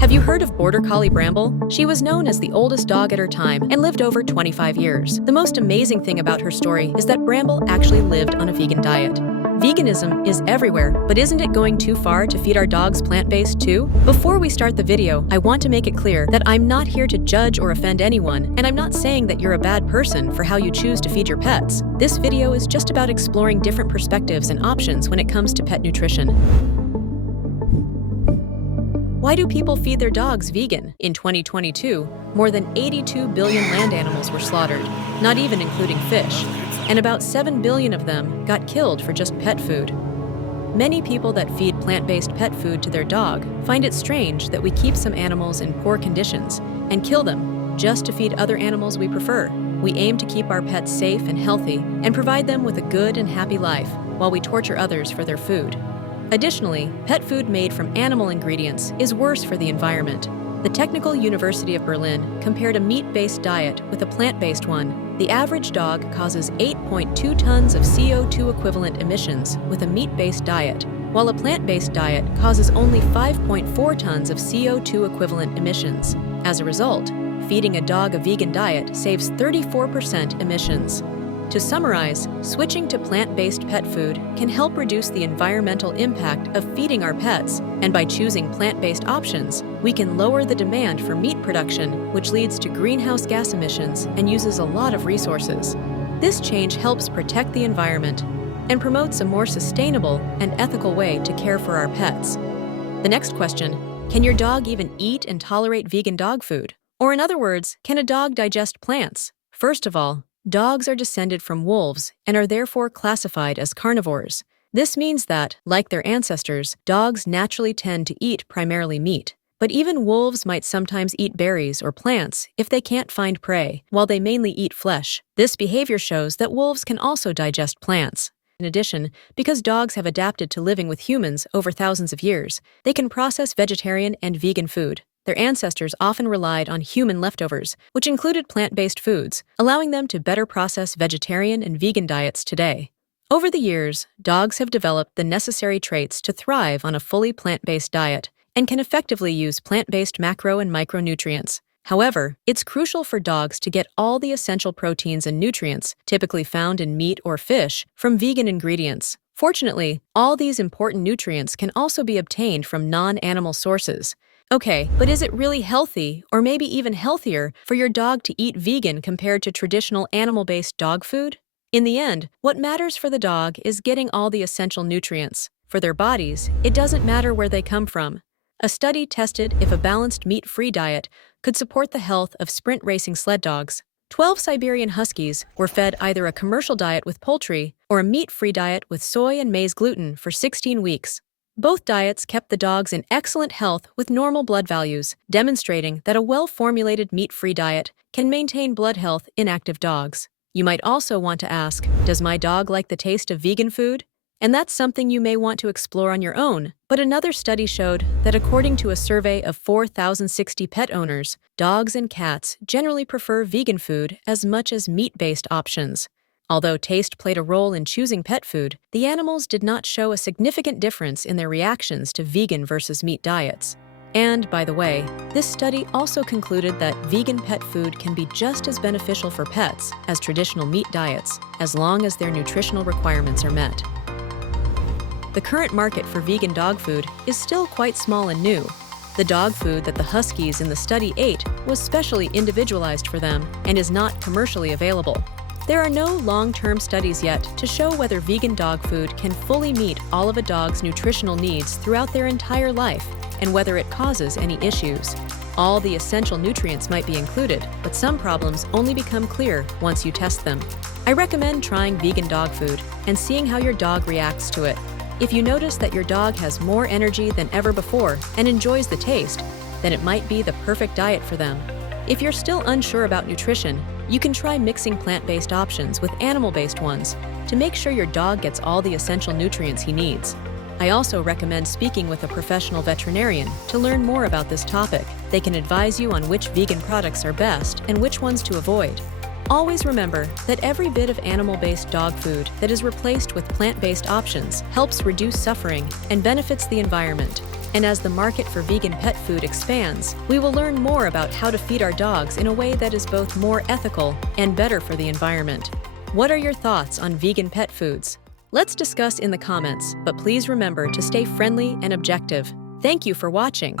Have you heard of Border Collie Bramble? She was known as the oldest dog at her time and lived over 25 years. The most amazing thing about her story is that Bramble actually lived on a vegan diet. Veganism is everywhere, but isn't it going too far to feed our dogs plant-based too? Before we start the video, I want to make it clear that I'm not here to judge or offend anyone, and I'm not saying that you're a bad person for how you choose to feed your pets. This video is just about exploring different perspectives and options when it comes to pet nutrition. Why do people feed their dogs vegan? In 2022, more than 82 billion land animals were slaughtered, not even including fish, and about 7 billion of them got killed for just pet food. Many people that feed plant-based pet food to their dog find it strange that we keep some animals in poor conditions and kill them just to feed other animals we prefer. We aim to keep our pets safe and healthy and provide them with a good and happy life while we torture others for their food. Additionally, pet food made from animal ingredients is worse for the environment. The Technical University of Berlin compared a meat-based diet with a plant-based one. The average dog causes 8.2 tons of CO2 equivalent emissions with a meat-based diet, while a plant-based diet causes only 5.4 tons of CO2 equivalent emissions. As a result, feeding a dog a vegan diet saves 34% emissions. To summarize, switching to plant-based pet food can help reduce the environmental impact of feeding our pets, and by choosing plant-based options, we can lower the demand for meat production, which leads to greenhouse gas emissions and uses a lot of resources. This change helps protect the environment and promotes a more sustainable and ethical way to care for our pets. The next question, can your dog even eat and tolerate vegan dog food? Or in other words, can a dog digest plants? First of all, dogs are descended from wolves and are therefore classified as carnivores. This means that, like their ancestors, dogs naturally tend to eat primarily meat. But even wolves might sometimes eat berries or plants if they can't find prey, while they mainly eat flesh. This behavior shows that wolves can also digest plants. In addition, because dogs have adapted to living with humans over thousands of years, they can process vegetarian and vegan food. Their ancestors often relied on human leftovers, which included plant-based foods, allowing them to better process vegetarian and vegan diets today. Over the years, dogs have developed the necessary traits to thrive on a fully plant-based diet and can effectively use plant-based macro and micronutrients. However, it's crucial for dogs to get all the essential proteins and nutrients, typically found in meat or fish, from vegan ingredients. Fortunately, all these important nutrients can also be obtained from non-animal sources. Okay, but is it really healthy, or maybe even healthier, for your dog to eat vegan compared to traditional animal-based dog food? In the end, what matters for the dog is getting all the essential nutrients. For their bodies, it doesn't matter where they come from. A study tested if a balanced meat-free diet could support the health of sprint racing sled dogs. 12 Siberian Huskies were fed either a commercial diet with poultry or a meat-free diet with soy and maize gluten for 16 weeks. Both diets kept the dogs in excellent health with normal blood values, demonstrating that a well-formulated meat-free diet can maintain blood health in active dogs. You might also want to ask, does my dog like the taste of vegan food? And that's something you may want to explore on your own. But another study showed that according to a survey of 4,060 pet owners, dogs and cats generally prefer vegan food as much as meat-based options. Although taste played a role in choosing pet food, the animals did not show a significant difference in their reactions to vegan versus meat diets. And, by the way, this study also concluded that vegan pet food can be just as beneficial for pets as traditional meat diets, as long as their nutritional requirements are met. The current market for vegan dog food is still quite small and new. The dog food that the Huskies in the study ate was specially individualized for them and is not commercially available. There are no long-term studies yet to show whether vegan dog food can fully meet all of a dog's nutritional needs throughout their entire life and whether it causes any issues. All the essential nutrients might be included, but some problems only become clear once you test them. I recommend trying vegan dog food and seeing how your dog reacts to it. If you notice that your dog has more energy than ever before and enjoys the taste, then it might be the perfect diet for them. If you're still unsure about nutrition, you can try mixing plant-based options with animal-based ones to make sure your dog gets all the essential nutrients he needs. I also recommend speaking with a professional veterinarian to learn more about this topic. They can advise you on which vegan products are best and which ones to avoid. Always remember that every bit of animal-based dog food that is replaced with plant-based options helps reduce suffering and benefits the environment. And as the market for vegan pet food expands, we will learn more about how to feed our dogs in a way that is both more ethical and better for the environment. What are your thoughts on vegan pet foods? Let's discuss in the comments, but please remember to stay friendly and objective. Thank you for watching.